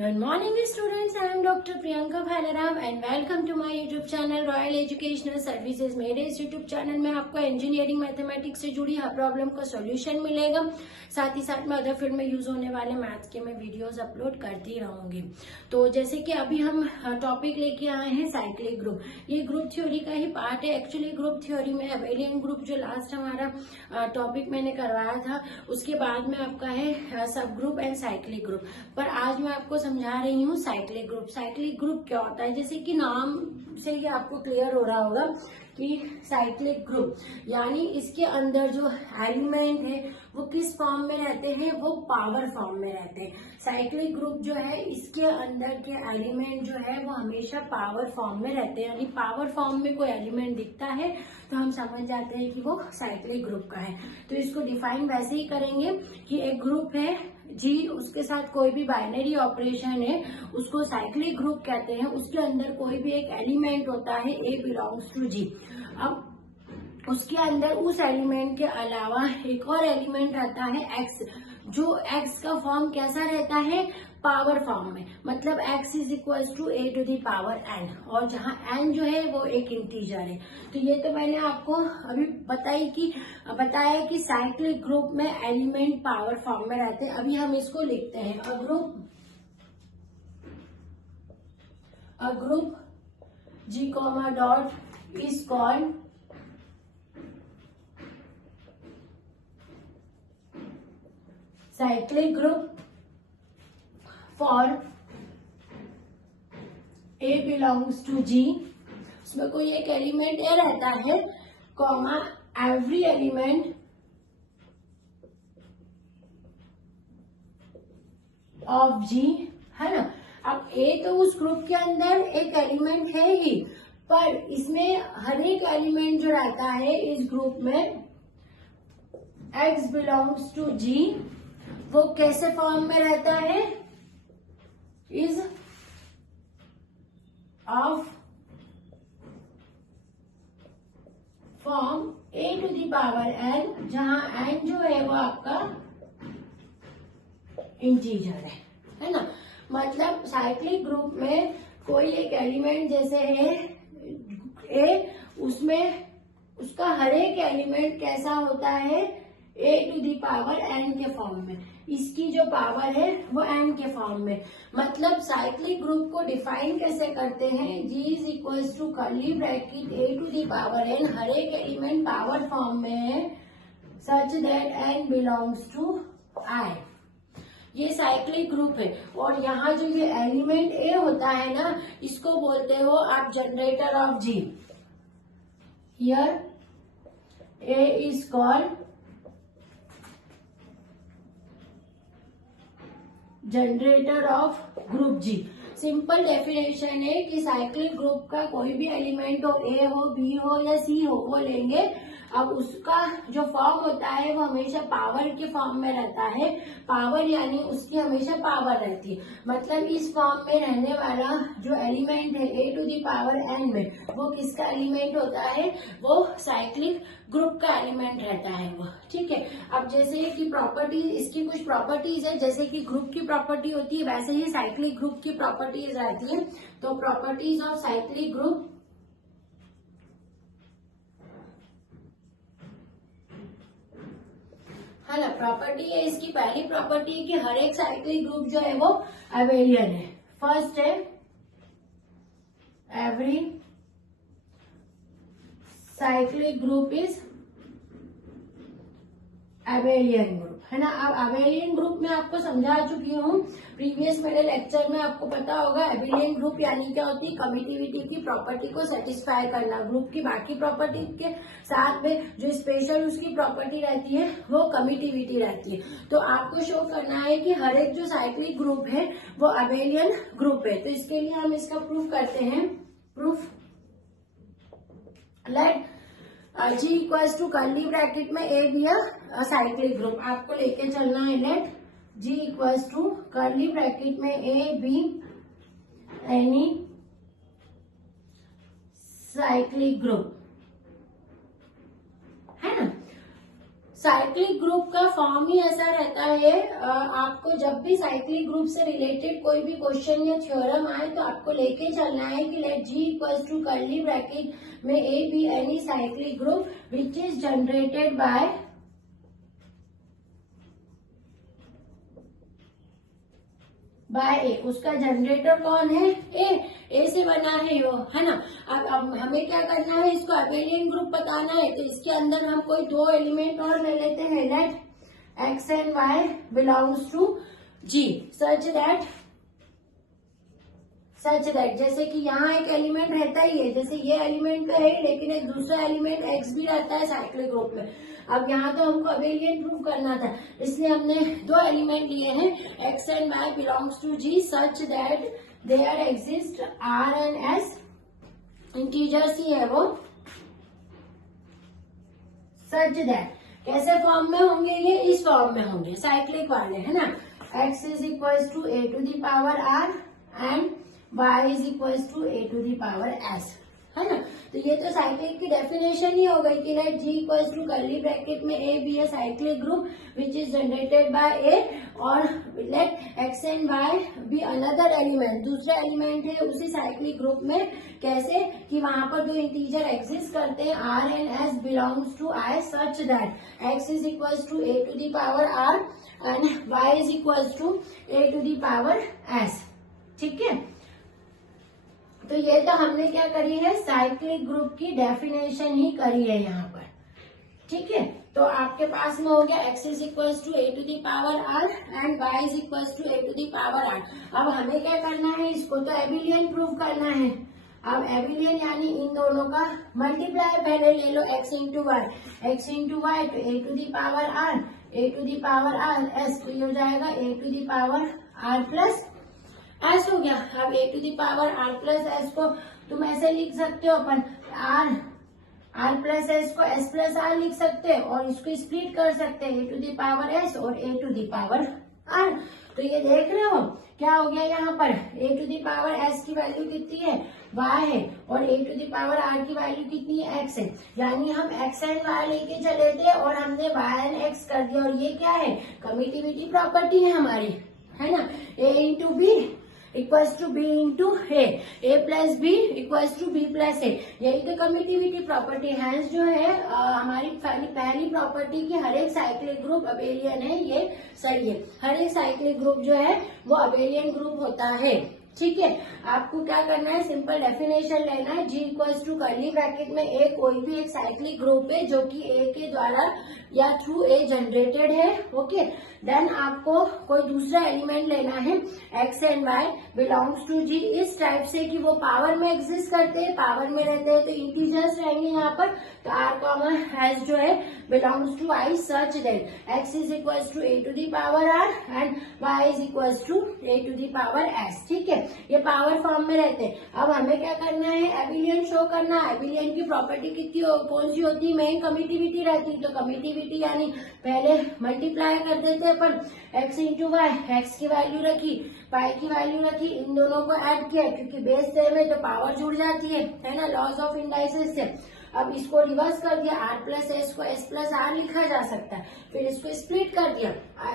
Good morning students, I am Dr. Priyanka Bhalaram and welcome to my YouTube channel Royal Educational Services। मेरे इस YouTube channel में आपको engineering mathematics से जुड़ी हर problem का solution मिलेगा। साथ ही साथ में अदर फील्ड में यूज होने वाले मैथ्स के मैं वीडियोस अपलोड करती रहूंगी। तो जैसे कि अभी हम टॉपिक लेके आए हैं साइक्लिक ग्रुप। ये ग्रुप थ्योरी का ही पार्ट है। एक्चुअली ग्रुप थ्योरी में अबेलियन ग्रुप जो लास्ट हमारा टॉपिक मैंने करवाया था, उसके बाद में आपका है सब ग्रुप एंड साइक्लिक ग्रुप। पर आज मैं आपको समझा रही हूँ साइक्लिक ग्रुप। साइक्लिक ग्रुप क्या होता है, जैसे कि नाम से ही आपको क्लियर हो रहा होगा कि साइक्लिक ग्रुप यानी इसके अंदर जो एलिमेंट है वो किस फॉर्म में रहते हैं, वो पावर फॉर्म में रहते हैं। साइक्लिक ग्रुप जो है इसके अंदर के एलिमेंट जो है वो हमेशा पावर फॉर्म में रहते हैं। यानी पावर फॉर्म में कोई एलिमेंट दिखता है तो हम समझ जाते हैं कि वो साइक्लिक ग्रुप का है। तो इसको डिफाइन वैसे ही करेंगे कि एक ग्रुप है जी, उसके साथ कोई भी बाइनरी ऑपरेशन है उसको साइक्लिक ग्रुप कहते हैं। उसके अंदर कोई भी एक एलिमेंट होता है ए बिलोंग्स टू जी। अब उसके अंदर उस एलिमेंट के अलावा एक और एलिमेंट रहता है एक्स, जो एक्स का फॉर्म कैसा रहता है, पावर फॉर्म में। मतलब x is equal to A to the power n, और जहां n जो है वो एक इंटीजर है। तो ये तो मैंने आपको अभी बताया कि साइक्लिक ग्रुप में एलिमेंट पावर फॉर्म में रहते हैं। अभी हम इसको लिखते हैं, a group g comma dot is called cyclic group for A belongs to G। उसमें कोई एक एलिमेंट ए रहता है, comma every element of G, है ना। अब A तो उस ग्रुप के अंदर एक एलिमेंट है ही, पर इसमें हर एक एलिमेंट जो रहता है इस ग्रुप में X बिलोंग्स टू G, वो कैसे फॉर्म में रहता है, is of form A to the power n, जहां n जो है वो आपका इंटीजर है ना। मतलब साइक्लिक ग्रुप में कोई एक एलिमेंट जैसे है ए, उसमें उसका हर एक एलिमेंट कैसा होता है, ए टू दी पावर n के फॉर्म में। इसकी जो पावर है वो n के फॉर्म में। मतलब साइक्लिक ग्रुप को डिफाइन कैसे करते हैं, g is equal to curly bracket A to the power n, हर एक एलिमेंट पावर फॉर्म में है, such that n belongs to i। ये साइक्लिक ग्रुप है। और यहाँ जो ये एलिमेंट ए होता है ना, इसको बोलते हो आप generator of g। Here a is called generator of group G. Simple definition है कि साइक्लिक ग्रुप का कोई भी एलिमेंट हो, ए हो, बी हो या सी हो, वो लेंगे। अब उसका जो फॉर्म होता है वो हमेशा पावर के फॉर्म में रहता है। पावर यानी उसकी हमेशा पावर रहती है। मतलब इस फॉर्म में रहने वाला जो एलिमेंट है ए टू दी पावर n में, वो किसका एलिमेंट होता है, वो साइक्लिक ग्रुप का एलिमेंट रहता है वो। ठीक है। अब जैसे कि प्रॉपर्टी, इसकी कुछ प्रॉपर्टीज है, जैसे कि ग्रुप की प्रॉपर्टी होती है वैसे ही साइक्लिक ग्रुप की प्रॉपर्टीज रहती है। तो प्रॉपर्टीज ऑफ साइक्लिक ग्रुप, है ना। प्रॉपर्टी है इसकी, पहली प्रॉपर्टी है कि हर एक साइक्लिक ग्रुप जो है वो अबेलियन है। फर्स्ट है every cyclic group is abelian group, है ना। अब अबेलियन ग्रुप में आपको समझा चुकी हूँ प्रीवियस मेरे लेक्चर में, आपको पता होगा अबेलियन ग्रुप यानी क्या होती है, कम्यूटिविटी की प्रॉपर्टी को सेटिस्फाई करना। ग्रुप की बाकी प्रॉपर्टी के साथ में जो स्पेशल उसकी प्रॉपर्टी रहती है वो कम्यूटिविटी रहती है। तो आपको शो करना है कि हर एक जो साइक्लिक ग्रुप है वो अबेलियन ग्रुप है। तो इसके लिए हम इसका प्रूफ करते हैं। Proof, let g equals to curly bracket में a be a cyclic group. आपको लेके चलना है, let g equals to curly bracket में a be any cyclic group, है ना। साइक्लिक ग्रुप का फॉर्म ही ऐसा रहता है, आपको जब भी साइक्लिक ग्रुप से रिलेटेड कोई भी क्वेश्चन या थ्योरम आए तो आपको लेके चलना है कि let G equals to curly bracket में a be any cyclic group which is generated by a. उसका जनरेटर कौन है? ए से बना है यो, है ना। अब हमें क्या करना है, इसको अबेलियन ग्रुप बताना है, तो इसके अंदर हम कोई दो एलिमेंट और ले लेते हैं, let x and Y belongs to G such that जैसे कि यहाँ एक एलिमेंट रहता ही है, जैसे ये एलिमेंट तो है लेकिन एक दूसरा एलिमेंट एक्स भी रहता है साइक्लिक ग्रुप में। अब यहाँ तो हमको अबेलियन प्रूव करना था, इसलिए हमने दो एलिमेंट लिए हैं, x and Y belongs to G such that there exist r and s, integers ही है वो, सच दैट कैसे फॉर्म में होंगे, ये इस फॉर्म में होंगे साइक्लिक वाले, है ना। X is equal to A to the power r and y is equal to A to the power s, है ना। तो ये तो साइक्लिक की डेफिनेशन ही हो गई कि let G equal to curly bracket में a be a cyclic group which is generated by a, और let x and y be another element, दूसरा एलिमेंट है उसी साइक्लिक ग्रुप में। कैसे कि वहां पर दो इंटीजर एग्जिस्ट करते हैं, r and s belongs to I such that x is equal to A to the power r and y is equal to A to the power s, ठीक है। तो ये तो हमने क्या करी है, साइक्लिक ग्रुप की डेफिनेशन ही करी है यहाँ पर, ठीक है। तो आपके पास में हो गया x is equal to A to the power r and y is equal to A to the power r. अब हमें क्या करना है, इसको तो एबिलियन प्रूव करना है। अब एबिलियन यानी इन दोनों का मल्टीप्लाई पहले ले लो, एक्स इंटू वाई तो a to the power r, a to the power r s, तो ये हो जाएगा a to the power r plus s हो गया। अब a to the power r plus s को तुम ऐसे लिख सकते हो, अपन आर प्लस एस को एस प्लस आर लिख सकते हैं, और इसको स्प्लिट कर सकते हैं, a to the power s और a to the power are. तो ये देख रहे हो क्या हो गया, यहाँ पर ए टू दी पावर एस की वैल्यू कितनी है, वाई है, और a to the power are की वैल्यू कितनी है, एक्स है। यानी हम एक्स एंड वाई लेके चले थे और हमने वाई एंड एक्स कर दिया, और ये क्या है, कम्यूटिविटी प्रॉपर्टी है हमारी, है ना। A into b equals to b into a plus b equals to b plus a, यही तो कम्यूटिविटी प्रॉपर्टी है। जो है हमारी पहली प्रॉपर्टी की हर एक साइक्लिक ग्रुप अबेलियन है, ये सही है। हर एक साइक्लिक ग्रुप जो है वो अबेलियन ग्रुप होता है, ठीक है। आपको क्या करना है, सिंपल डेफिनेशन लेना है, जी इक्वल्स टू कर्ली ब्रैकेट में ए कोई भी एक साइक्लिक ग्रुप है जो कि ए के द्वारा या थ्रू ए जनरेटेड है, ओके। देन आपको कोई दूसरा एलिमेंट लेना है, x and Y belongs to G, इस टाइप से कि वो पावर में एग्जिस्ट करते हैं, पावर में रहते हैं तो इंटीजर्स रहेंगे यहाँ पर, तो आर कॉमन हैज जो है belongs to I such that x is equal to A to the power r and y is equal to A to the power s, ठीक है। ये पावर फॉर्म में रहते हैं। अब हमें क्या करना है, एबिलियन शो करना है। एबिलियन की प्रॉपर्टी कितनी कौन सी होती है, मेन कम्यूटिविटी रहती है, तो कम्यूटिविटी यानी पहले मल्टीप्लाई कर देते हैं अपन, एक्स इंटू वाई, एक्स की वैल्यू रखी, वाई की वैल्यू रखी, इन दोनों को ऐड किया, क्योंकि बेस सेम है तो पावर जुड़ जाती है ना, लॉज ऑफ इंडाइसिस से। अब इसको रिवर्स कर दिया, आर प्लस एस को एस प्लस आर लिखा जा सकता है, फिर इसको स्प्लिट कर दिया,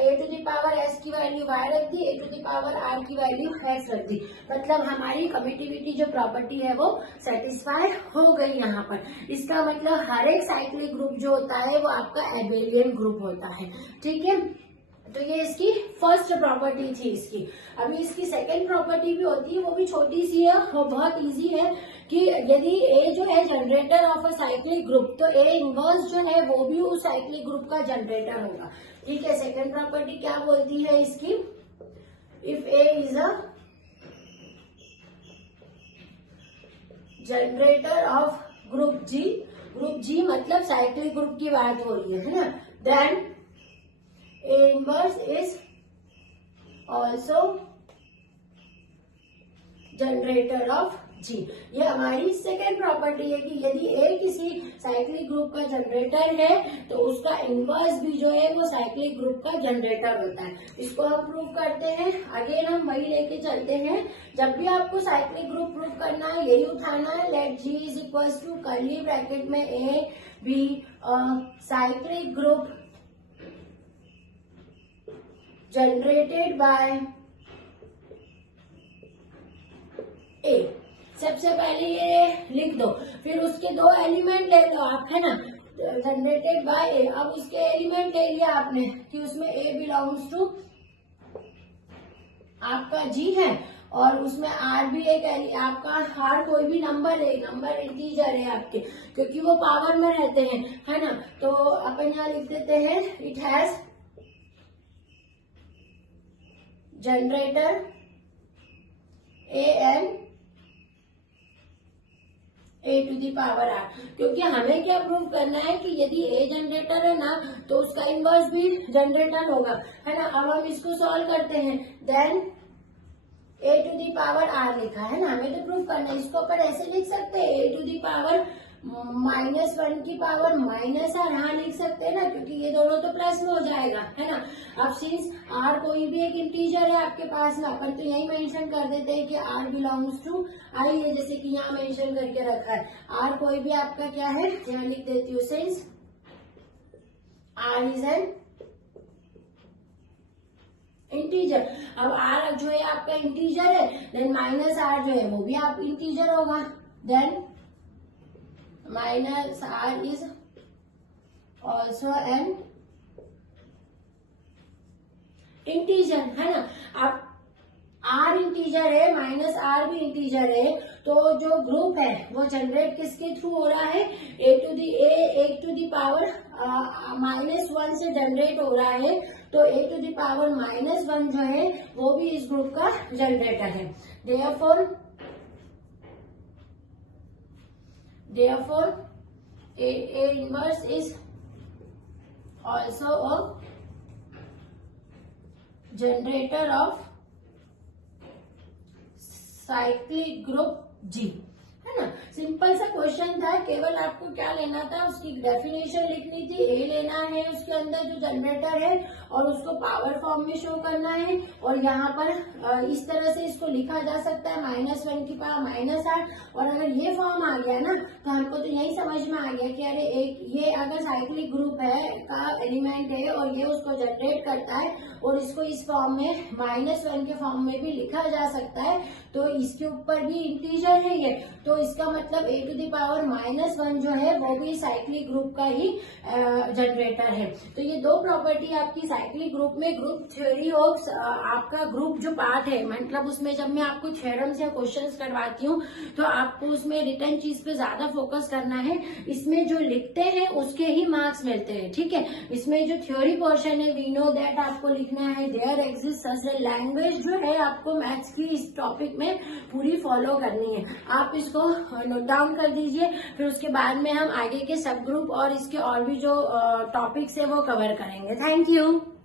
ए टू दी पावर एस की वैल्यू वाई रख दी, ए टू दी पावर आर की वैल्यू एक्स रख दी, मतलब हमारी कम्यूटिविटी जो प्रॉपर्टी है वो सेटिस्फाई हो गई यहाँ पर। इसका मतलब हर एक साइक्लिक ग्रुप जो होता है वो आपका एबेलियन ग्रुप होता है, ठीक है। तो ये इसकी फर्स्ट प्रॉपर्टी थी इसकी। अभी इसकी सेकंड प्रॉपर्टी भी होती है, वो भी छोटी सी है और बहुत इजी है, कि यदि ए जो है generator of a cyclic group, तो ए इनवर्स जो है वो भी उस साइक्लिक ग्रुप का जनरेटर होगा, ठीक है। सेकंड प्रॉपर्टी क्या बोलती है इसकी, if a is a generator of group G मतलब साइक्लिक ग्रुप की बात हो रही है ना, then A inverse is also generator of G. ये हमारी सेकेंड प्रॉपर्टी है कि यदि ए किसी साइक्लिक ग्रुप का जनरेटर है तो उसका इनवर्स भी जो है वो साइक्लिक ग्रुप का जनरेटर होता है। इसको हम प्रूव करते हैं, अगेन हम वही लेके चलते हैं। जब भी आपको साइक्लिक ग्रुप प्रूव करना है यही उठाना है, let G is equal to curly bracket में a be cyclic group generated by a. सबसे पहले ये लिख दो, फिर उसके दो एलिमेंट ले लो आप, है ना, जनरेटेड बाय ए। अब उसके एलिमेंट ले लिया आपने कि उसमें ए बिलोंग्स टू आपका जी है और उसमें आर भी एक आपका आर कोई भी नंबर है, नंबर इंटीजर है आपके, क्योंकि वो पावर में रहते हैं, है ना। तो अपन यहाँ लिख देते हैं it has generator a and a to the power r, क्योंकि हमें क्या प्रूव करना है कि यदि ए जनरेटर है ना तो उसका इनवर्स भी जनरेटर होगा, है ना। अब हम इसको सॉल्व करते हैं, then a to the power r लिखा है ना, हमें तो प्रूव करना है। इसको अपन ऐसे लिख सकते हैं ए टू दी पावर -1 की पावर माइनस आर, हाँ लिख सकते हैं ना, क्योंकि ये दोनों तो प्लस में हो जाएगा, है ना। अब सिंस आर कोई भी एक इंटीजर है आपके पास में, अपन तो यही मेंशन कर देते हैं कि आर बिलोंग्स टू आई है, जैसे कि यहाँ मेंशन करके रखा है। आर कोई भी आपका क्या है, यहाँ लिख देती हूँ, since r is an integer. अब आर जो है आपका इंटीजर है, देन माइनस आर जो है वो भी आप इंटीजर होगा, then minus r is also an integer, है ना। अब आर इंटीजर है, माइनस आर भी इंटीजर है, तो जो ग्रुप है वो जनरेट किसके थ्रू हो रहा है, ए टू दी पावर -1 से जनरेट हो रहा है, तो ए टू दी पावर -1 जो है वो भी इस ग्रुप का जनरेटर है। Therefore, A inverse is also a generator of cyclic group G, है ना। सिंपल सा क्वेश्चन था, केवल आपको क्या लेना था, उसकी डेफिनेशन लिखनी थी, ए लेना है उसके अंदर जो जनरेटर है और उसको पावर फॉर्म में शो करना है, और यहाँ पर इस तरह से इसको लिखा जा सकता है -1 की पावर -8। और अगर ये फॉर्म आ गया ना तो हमको तो यही समझ में आ गया कि अरे एक ये अगर साइक्लिक ग्रुप है का एलिमेंट है और ये उसको जनरेट करता है और इसको इस फॉर्म में -1 के फॉर्म में भी लिखा जा सकता है, तो इसके ऊपर भी इंटीजर है ये, तो इसका मतलब ए टू दी पावर -1 जो है वो भी साइक्लिक ग्रुप का ही जनरेटर है। तो ये दो प्रॉपर्टी आपकी साइक्लिक ग्रुप में, ग्रुप थ्योरी ऑफ आपका ग्रुप जो पार्ट है, मतलब उसमें जब मैं आपको थ्योरम्स या क्वेश्चंस करवाती हूँ तो आपको उसमें रिटर्न चीज पे ज्यादा फोकस करना है, इसमें जो लिखते हैं उसके ही मार्क्स मिलते हैं, ठीक है। इसमें जो थ्योरी पोर्शन है, वी नो दैट आपको लिखना है, there exist such a language जो है आपको मैथ्स की इस टॉपिक में पूरी फॉलो करनी है। आप इसको नोट डाउन कर दीजिए, फिर उसके बाद में हम आगे के सब ग्रुप और इसके और भी जो टॉपिक्स है वो कवर करेंगे। Thank you.